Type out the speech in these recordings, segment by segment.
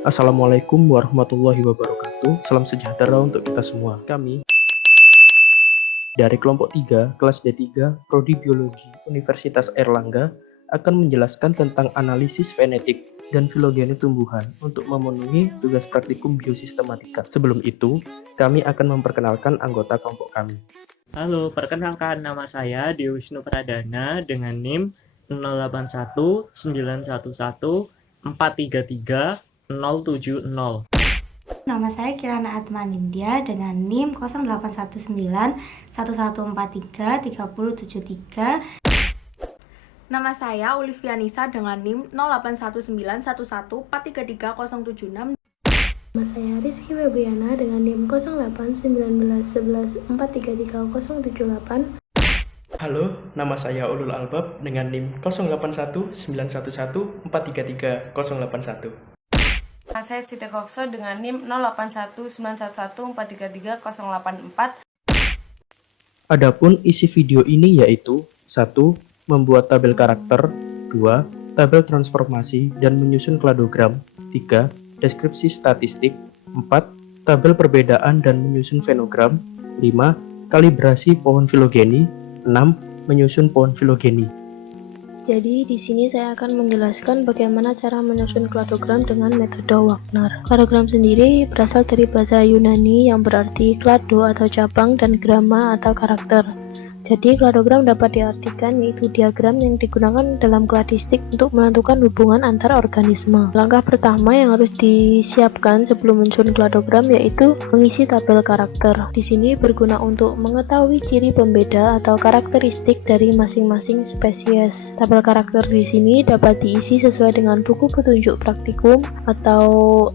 Assalamualaikum warahmatullahi wabarakatuh. Salam sejahtera untuk kita semua. Kami dari kelompok 3, kelas D3, Prodi Biologi Universitas Airlangga akan menjelaskan tentang analisis fenetik dan filogeni tumbuhan untuk memenuhi tugas praktikum biosistematika. Sebelum itu, kami akan memperkenalkan anggota kelompok kami. Halo, perkenalkan nama saya Dio Wisnu Pradana dengan NIM 081 911 433 070. Nama saya Kirana Atmanindya dengan NIM 0819 1143 3073. Nama saya Olivia Nisa dengan NIM 081911433076. Nama saya Rizky Febriana dengan NIM 081911433078. Halo, nama saya Ulul Albab dengan NIM 081911433081. Saya Siti Kokso dengan NIM 081911433084. Adapun isi video ini yaitu 1. Membuat tabel karakter, 2. Tabel transformasi dan menyusun kladogram, 3. Deskripsi statistik, 4. Tabel perbedaan dan menyusun fenogram, 5. Kalibrasi pohon filogeni, 6. Menyusun pohon filogeni. Jadi di sini saya akan menjelaskan bagaimana cara menyusun kladogram dengan metode Wagner. Kladogram sendiri berasal dari bahasa Yunani yang berarti klado atau cabang dan grama atau karakter. Jadi kladogram dapat diartikan yaitu diagram yang digunakan dalam kladistik untuk menentukan hubungan antar organisme. Langkah pertama yang harus disiapkan sebelum menyusun kladogram yaitu mengisi tabel karakter. Di sini berguna untuk mengetahui ciri pembeda atau karakteristik dari masing-masing spesies. Tabel karakter di sini dapat diisi sesuai dengan buku petunjuk praktikum atau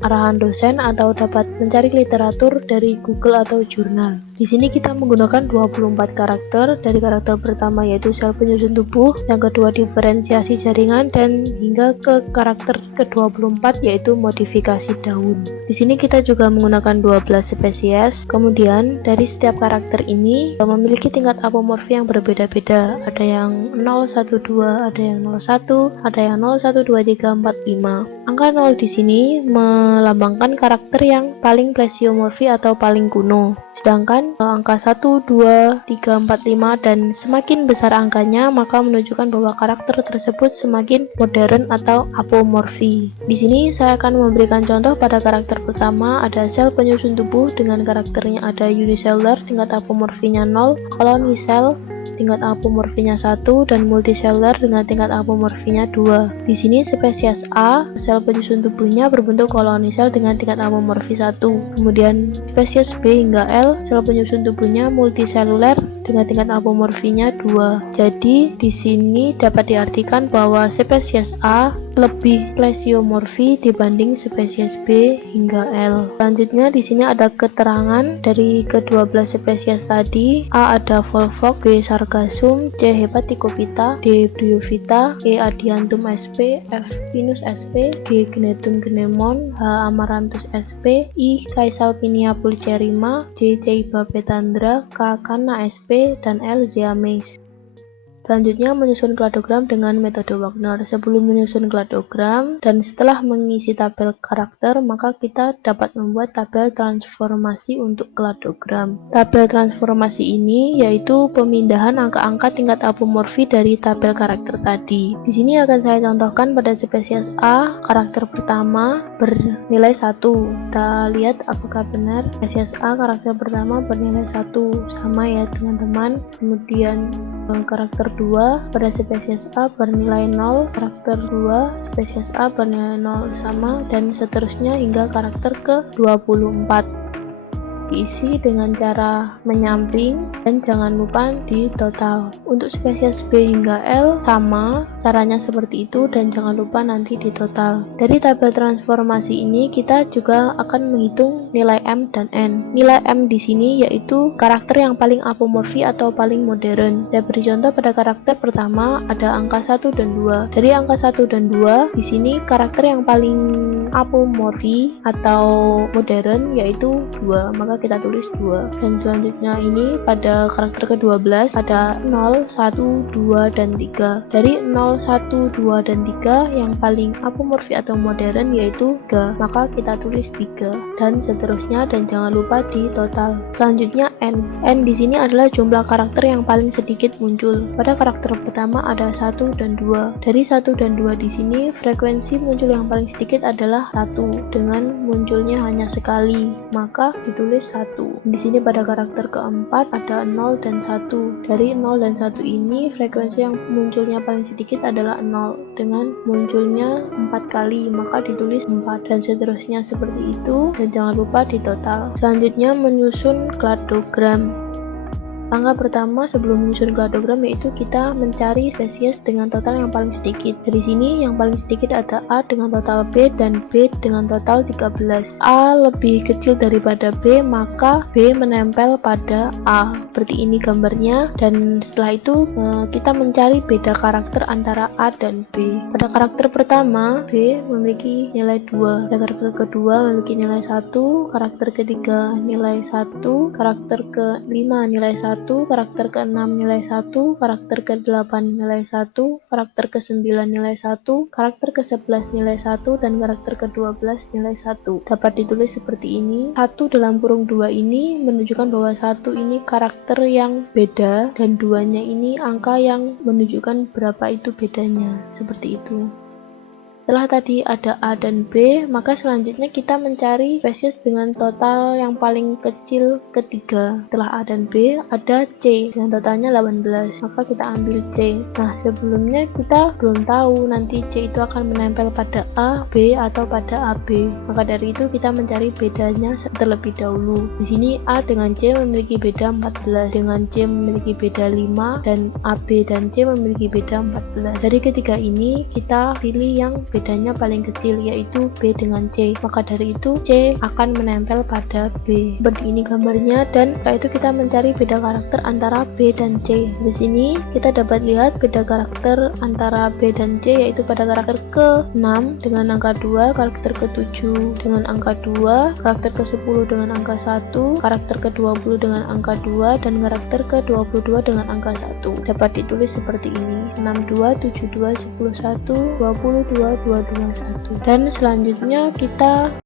arahan dosen atau dapat mencari literatur dari Google atau jurnal. Di sini kita menggunakan 24 karakter, dari karakter pertama yaitu sel penyusun tubuh, yang kedua diferensiasi jaringan, dan hingga ke karakter ke-24 yaitu modifikasi daun. Di sini kita juga menggunakan 12 spesies, kemudian dari setiap karakter ini memiliki tingkat apomorfi yang berbeda-beda, ada yang 0, 1, 2, ada yang 01, ada yang 0, 1, 2, 3, 4, 5. Angka 0 di sini melambangkan karakter yang paling plesiomorfi atau paling kuno, sedangkan angka 1, 2, 3, 4, 5 dan semakin besar angkanya maka menunjukkan bahwa karakter tersebut semakin modern atau apomorfi. Di sini saya akan memberikan contoh pada karakter pertama, ada sel penyusun tubuh dengan karakternya ada unicellular, tingkat apomorfinya 0, koloni sel tingkat apomorfinya 1, dan multiselular dengan tingkat apomorfinya 2. Di sini spesies A, sel penyusun tubuhnya berbentuk koloni sel dengan tingkat apomorfi 1. Kemudian spesies B hingga L, sel penyusun tubuhnya multiseluler dengan tingkat apomorfinya 2. Jadi di sini dapat diartikan bahwa spesies A lebih plesiomorfi dibanding spesies B hingga L. Selanjutnya di sini ada keterangan dari ke-12 spesies tadi. A ada Volvox, B Sargassum, C Hepaticobita, D Bryophyta, E Adiantum sp, F Pinus sp, G Gnetum gnemon, H Amaranthus sp, I Caesalpinia pulcherrima, J Ceiba petandra, K Canna sp, dan L Zeameis. Selanjutnya menyusun kladogram dengan metode Wagner. Sebelum menyusun kladogram dan setelah mengisi tabel karakter, maka kita dapat membuat tabel transformasi untuk kladogram. Tabel transformasi ini yaitu pemindahan angka-angka tingkat apomorfi dari tabel karakter tadi. Di sini akan saya contohkan pada spesies A, karakter pertama bernilai 1. Kita lihat apakah benar spesies A karakter pertama bernilai 1. Sama ya teman-teman. Kemudian karakter 2 pada spesies A bernilai 0, karakter 2 spesies A bernilai 0 sama, dan seterusnya hingga karakter ke-24. Diisi dengan cara menyamping dan jangan lupa di total. Untuk spesies B hingga L sama, caranya seperti itu dan jangan lupa nanti di total. Dari tabel transformasi ini kita juga akan menghitung nilai M dan N. Nilai M di sini yaitu karakter yang paling apomorfi atau paling modern. Saya beri contoh pada karakter pertama ada angka 1 dan 2. Dari angka 1 dan 2 di sini karakter yang paling apomorfi atau modern yaitu 2, maka kita tulis 2. Dan selanjutnya ini pada karakter ke-12 ada 0, 1, 2, dan 3. Dari 0, total 1, 2, dan 3, yang paling apomorfi atau modern yaitu 3, maka kita tulis 3 dan seterusnya, dan jangan lupa di total. Selanjutnya N. N di sini adalah jumlah karakter yang paling sedikit muncul. Pada karakter pertama ada 1 dan 2. Dari 1 dan 2 di sini frekuensi muncul yang paling sedikit adalah 1 dengan munculnya hanya sekali, maka ditulis 1. Di sini pada karakter keempat ada 0 dan 1. Dari 0 dan 1 ini frekuensi yang munculnya paling sedikit adalah 0 dengan munculnya 4 kali, maka ditulis 4 dan seterusnya seperti itu, dan jangan lupa di total. Selanjutnya menyusun kladogram. Langkah pertama sebelum menyusun kladogram yaitu kita mencari spesies dengan total yang paling sedikit. Dari sini yang paling sedikit ada A dengan total B dan B dengan total 13. A lebih kecil daripada B, maka B menempel pada A. Seperti ini gambarnya, dan setelah itu kita mencari beda karakter antara A dan B. Pada karakter pertama B memiliki nilai 2, karakter kedua memiliki nilai 1, karakter ketiga nilai 1, karakter kelima nilai 1, karakter ke-6 nilai 1, karakter ke-8 nilai 1, karakter ke-9 nilai 1, karakter ke-11 nilai 1, dan karakter ke-12 nilai 1. Dapat ditulis seperti ini. 1 dalam kurung 2 ini menunjukkan bahwa 1 ini karakter yang beda dan 2-nya ini angka yang menunjukkan berapa itu bedanya. Seperti itu. Setelah tadi ada A dan B, maka selanjutnya kita mencari spesies dengan total yang paling kecil ketiga. Setelah A dan B ada C dengan totalnya 18, maka kita ambil C. Nah, sebelumnya kita belum tahu nanti C itu akan menempel pada A, B, atau pada AB. Maka dari itu kita mencari bedanya terlebih dahulu. Di sini A dengan C memiliki beda 14, dengan C memiliki beda 5, dan AB dan C memiliki beda 14. Dari ketiga ini kita pilih yang bedanya paling kecil, yaitu B dengan C. Maka dari itu C akan menempel pada B. Seperti ini gambarnya, dan setelah itu kita mencari beda karakter antara B dan C. Di sini kita dapat lihat beda karakter antara B dan C, yaitu pada karakter ke-6 dengan angka 2, karakter ke-7 dengan angka 2, karakter ke-10 dengan angka 1, karakter ke-20 dengan angka 2, dan karakter ke-22 dengan angka 1. Dapat ditulis seperti ini: 62, 72, 11, 22, 221. Dan selanjutnya kita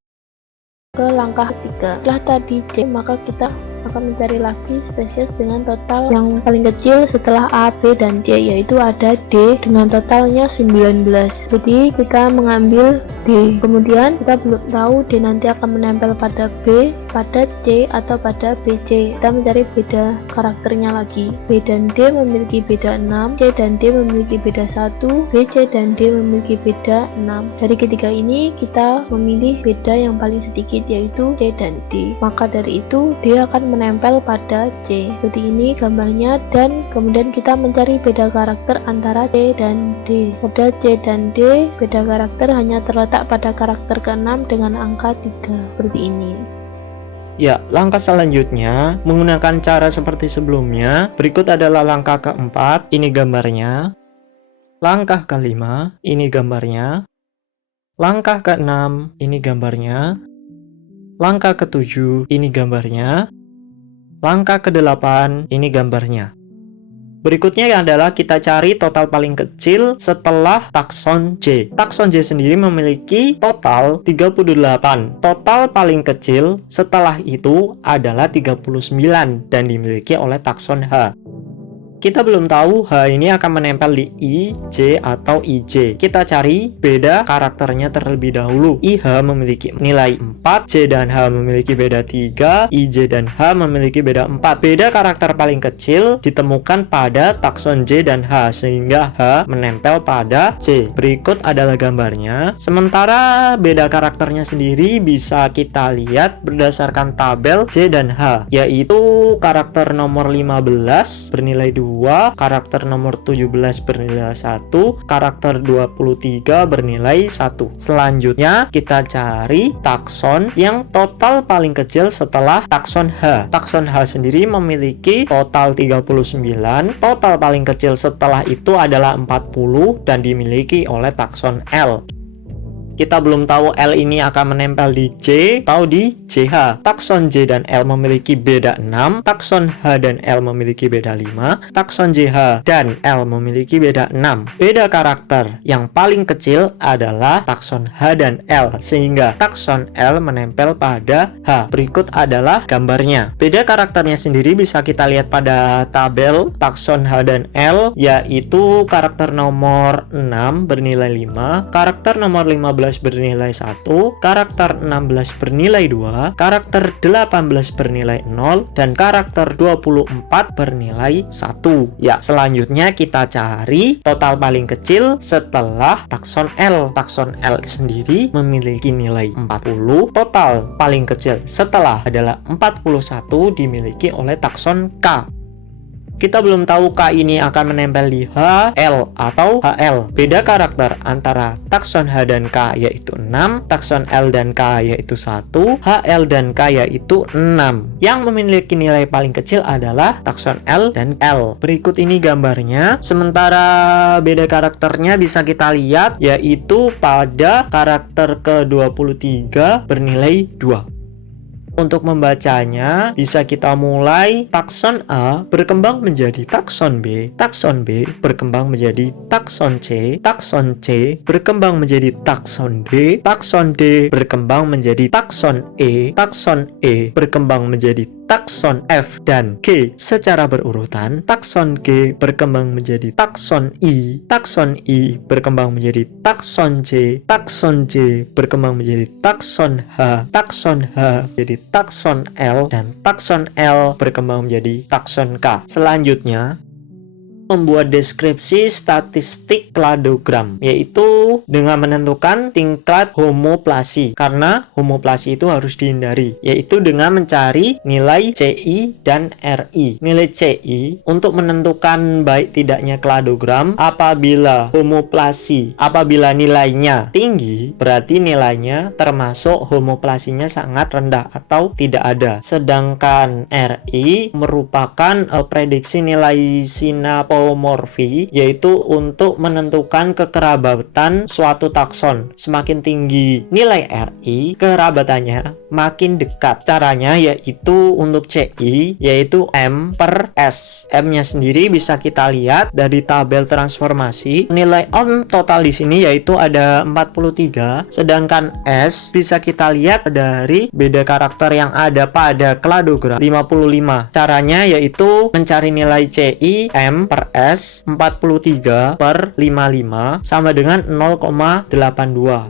ke langkah ketiga. Setelah tadi C, maka kita akan mencari lagi spesies dengan total yang paling kecil setelah A, B, dan C, yaitu ada D dengan totalnya 19. Jadi kita mengambil D. Kemudian kita belum tahu D nanti akan menempel pada B, pada C, atau pada BC. Kita mencari beda karakternya lagi. B dan D memiliki beda 6, C dan D memiliki beda 1, BC dan D memiliki beda 6. Dari ketiga ini kita memilih beda yang paling sedikit, yaitu C dan D. Maka dari itu D akan menempel pada C. Seperti ini gambarnya, dan kemudian kita mencari beda karakter antara C dan D. Pada C dan D, beda karakter hanya terletak pada karakter ke-6 dengan angka 3. Seperti ini. Ya, langkah selanjutnya menggunakan cara seperti sebelumnya. Berikut adalah langkah keempat, ini gambarnya. Langkah kelima, ini gambarnya. Langkah keenam, ini gambarnya. Langkah ketujuh, ini gambarnya. Langkah ke-8, ini gambarnya. Berikutnya adalah kita cari total paling kecil setelah takson J. Takson J sendiri memiliki total 38. Total paling kecil setelah itu adalah 39 dan dimiliki oleh takson H. Kita belum tahu H ini akan menempel di I, J, atau IJ. Kita cari beda karakternya terlebih dahulu. IH memiliki nilai 4, J dan H memiliki beda 3, IJ dan H memiliki beda 4. Beda karakter paling kecil ditemukan pada takson J dan H, sehingga H menempel pada J. Berikut adalah gambarnya. Sementara beda karakternya sendiri bisa kita lihat berdasarkan tabel J dan H, yaitu karakter nomor 15 bernilai 2, karakter nomor 17 bernilai 1, karakter 23 bernilai 1. Selanjutnya kita cari takson yang total paling kecil setelah takson H. Takson H sendiri memiliki total 39, total paling kecil setelah itu adalah 40 dan dimiliki oleh takson L. kita belum tahu L ini akan menempel di J atau di JH. Takson J dan L memiliki beda 6, takson H dan L memiliki beda 5, takson JH dan L memiliki beda 6. Beda karakter yang paling kecil adalah takson H dan L, sehingga takson L menempel pada H. Berikut adalah gambarnya. Beda karakternya sendiri bisa kita lihat pada tabel takson H dan L, yaitu karakter nomor 6 bernilai 5, karakter nomor 15 bernilai 1, karakter 16 bernilai 2, karakter 18 bernilai 0, dan karakter 24 bernilai 1. Ya, selanjutnya kita cari total paling kecil setelah takson L. Takson L sendiri memiliki nilai 40, total paling kecil setelah adalah 41 dimiliki oleh takson K. Kita belum tahu K ini akan menempel di H, L, atau HL. Beda karakter antara takson H dan K yaitu 6, takson L dan K yaitu 1, HL dan K yaitu 6. Yang memiliki nilai paling kecil adalah takson L dan L. Berikut ini gambarnya. Sementara beda karakternya bisa kita lihat yaitu pada karakter ke-23 bernilai 2. Untuk membacanya, bisa kita mulai takson A berkembang menjadi takson B berkembang menjadi takson C berkembang menjadi takson D berkembang menjadi takson E berkembang menjadi takson F dan G secara berurutan. Takson G berkembang menjadi takson I berkembang menjadi takson J berkembang menjadi takson H menjadi takson L, dan takson L berkembang menjadi takson K. Selanjutnya, membuat deskripsi statistik kladogram, yaitu dengan menentukan tingkat homoplasi, karena homoplasi itu harus dihindari, yaitu dengan mencari nilai CI dan RI. Nilai CI untuk menentukan baik tidaknya kladogram. Apabila homoplasi, apabila nilainya tinggi, berarti nilainya termasuk homoplasinya sangat rendah atau tidak ada. Sedangkan RI merupakan prediksi nilai sinapomorfi, yaitu untuk menentukan kekerabatan suatu takson. Semakin tinggi nilai RI, kerabatannya makin dekat. Caranya yaitu untuk CI, yaitu M per S. M-nya sendiri bisa kita lihat dari tabel transformasi. Nilai M total di sini yaitu ada 43, sedangkan S bisa kita lihat dari beda karakter yang ada pada kladogram 55. Caranya yaitu mencari nilai CI M per S 43 per 55 sama dengan 0,82.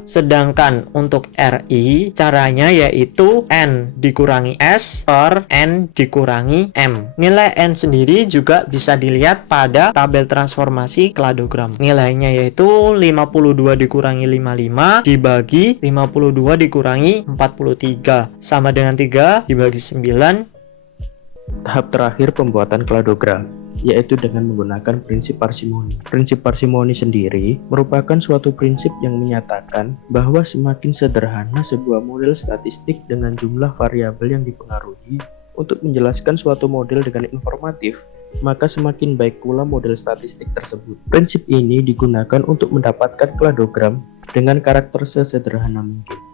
Sedangkan untuk RI caranya yaitu N dikurangi S per N dikurangi M. Nilai N sendiri juga bisa dilihat pada tabel transformasi kladogram. Nilainya yaitu 52 dikurangi 55 dibagi 52 dikurangi 43 sama dengan 3 dibagi 9. Tahap terakhir pembuatan kladogram, yaitu dengan menggunakan prinsip parsimoni. Prinsip parsimoni sendiri merupakan suatu prinsip yang menyatakan bahwa semakin sederhana sebuah model statistik dengan jumlah variabel yang dipengaruhi untuk menjelaskan suatu model dengan informatif, maka semakin baik pula model statistik tersebut. Prinsip ini digunakan untuk mendapatkan kladogram dengan karakter sesederhana mungkin.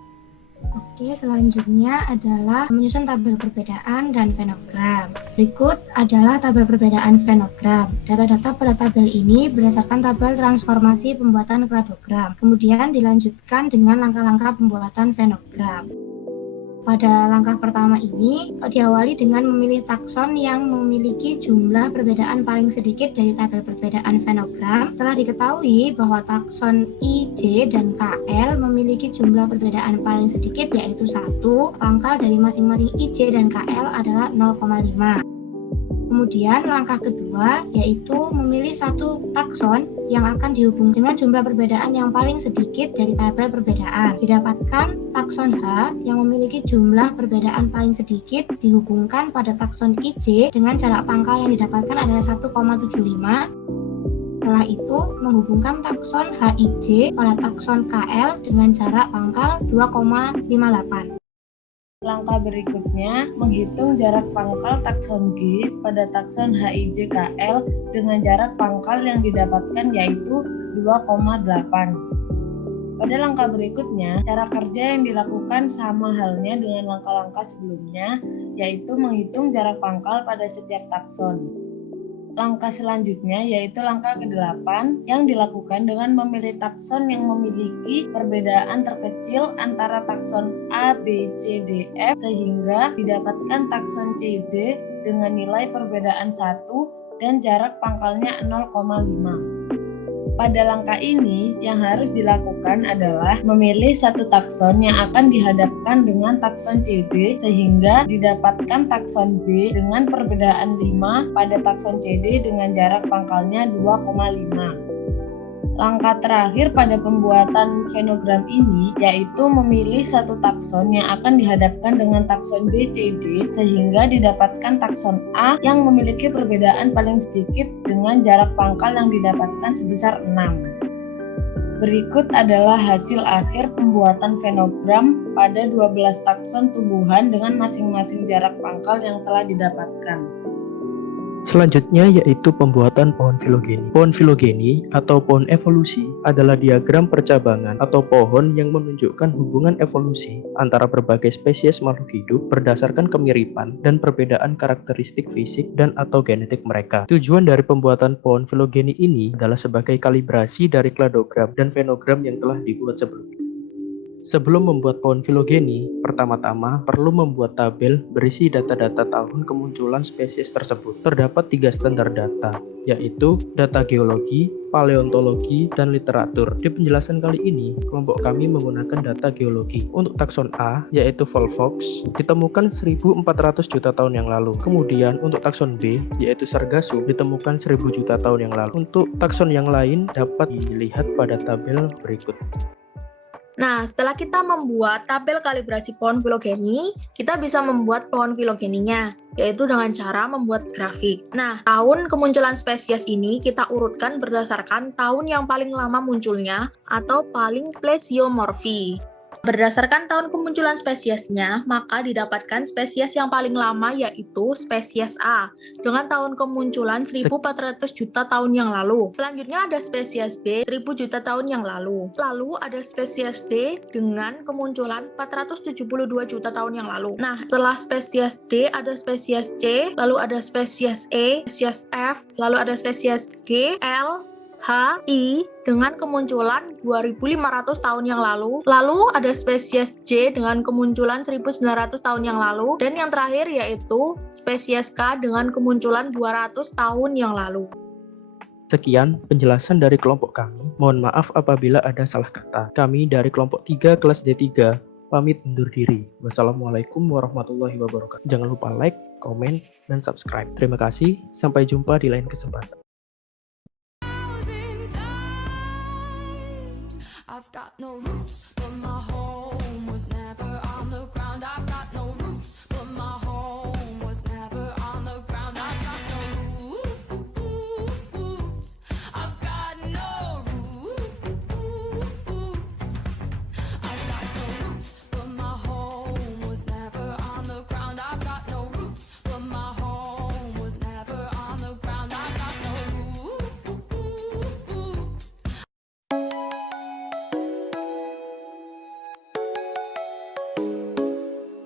Oke, selanjutnya adalah menyusun tabel perbedaan dan fenogram. Berikut adalah tabel perbedaan fenogram. Data-data pada tabel ini berdasarkan tabel transformasi pembuatan kladogram. Kemudian dilanjutkan dengan langkah-langkah pembuatan fenogram. Pada langkah pertama ini diawali dengan memilih takson yang memiliki jumlah perbedaan paling sedikit dari tabel perbedaan fenogram. Setelah diketahui bahwa takson I, J, dan KL memiliki jumlah perbedaan paling sedikit yaitu 1, pangkal dari masing-masing I, J, dan KL adalah 0,5. Kemudian langkah kedua yaitu memilih satu takson yang akan dihubungkan dengan jumlah perbedaan yang paling sedikit dari tabel perbedaan. Didapatkan takson H yang memiliki jumlah perbedaan paling sedikit dihubungkan pada takson IJ dengan jarak pangkal yang didapatkan adalah 1,75. Setelah itu menghubungkan takson HIJ pada takson KL dengan jarak pangkal 2,58. Langkah berikutnya, menghitung jarak pangkal takson G pada takson HIJKL dengan jarak pangkal yang didapatkan yaitu 2,8. Pada langkah berikutnya, cara kerja yang dilakukan sama halnya dengan langkah-langkah sebelumnya, yaitu menghitung jarak pangkal pada setiap takson. Langkah selanjutnya yaitu langkah ke-8 yang dilakukan dengan memilih takson yang memiliki perbedaan terkecil antara takson A, B, C, D, F sehingga didapatkan takson C, D dengan nilai perbedaan 1 dan jarak pangkalnya 0,5. Pada langkah ini, yang harus dilakukan adalah memilih satu takson yang akan dihadapkan dengan takson CD sehingga didapatkan takson B dengan perbedaan 5 pada takson CD dengan jarak pangkalnya 2,5. Langkah terakhir pada pembuatan fenogram ini yaitu memilih satu takson yang akan dihadapkan dengan takson B, C, D sehingga didapatkan takson A yang memiliki perbedaan paling sedikit dengan jarak pangkal yang didapatkan sebesar 6. Berikut adalah hasil akhir pembuatan fenogram pada 12 takson tumbuhan dengan masing-masing jarak pangkal yang telah didapatkan. Selanjutnya yaitu pembuatan pohon filogeni. Pohon filogeni atau pohon evolusi adalah diagram percabangan atau pohon yang menunjukkan hubungan evolusi antara berbagai spesies makhluk hidup berdasarkan kemiripan dan perbedaan karakteristik fisik dan atau genetik mereka. Tujuan dari pembuatan pohon filogeni ini adalah sebagai kalibrasi dari kladogram dan fenogram yang telah dibuat sebelumnya. Sebelum membuat pohon filogeni, pertama-tama perlu membuat tabel berisi data-data tahun kemunculan spesies tersebut. Terdapat 3 standar data, yaitu data geologi, paleontologi, dan literatur. Di penjelasan kali ini, kelompok kami menggunakan data geologi. Untuk takson A, yaitu Volvox, ditemukan 1400 juta tahun yang lalu. Kemudian untuk takson B, yaitu Sargassum, ditemukan 1000 juta tahun yang lalu. Untuk takson yang lain dapat dilihat pada tabel berikut. Nah, setelah kita membuat tabel kalibrasi pohon filogeni, kita bisa membuat pohon filogeninya, yaitu dengan cara membuat grafik. Nah, tahun kemunculan spesies ini kita urutkan berdasarkan tahun yang paling lama munculnya atau paling plesiomorfi. Berdasarkan tahun kemunculan spesiesnya, maka didapatkan spesies yang paling lama yaitu spesies A dengan tahun kemunculan 1400 juta tahun yang lalu. Selanjutnya ada spesies B 1000 juta tahun yang lalu. Lalu ada spesies D dengan kemunculan 472 juta tahun yang lalu. Nah, setelah spesies D ada spesies C, lalu ada spesies E, spesies F, lalu ada spesies G, L, H, I dengan kemunculan 2500 tahun yang lalu. Lalu ada spesies J dengan kemunculan 1900 tahun yang lalu. Dan yang terakhir yaitu spesies K dengan kemunculan 200 tahun yang lalu. Sekian penjelasan dari kelompok kami. Mohon maaf apabila ada salah kata. Kami dari kelompok 3 kelas D3 pamit undur diri. Wassalamualaikum warahmatullahi wabarakatuh. Jangan lupa like, komen, dan subscribe. Terima kasih. Sampai jumpa di lain kesempatan. I've got no roots, but my whole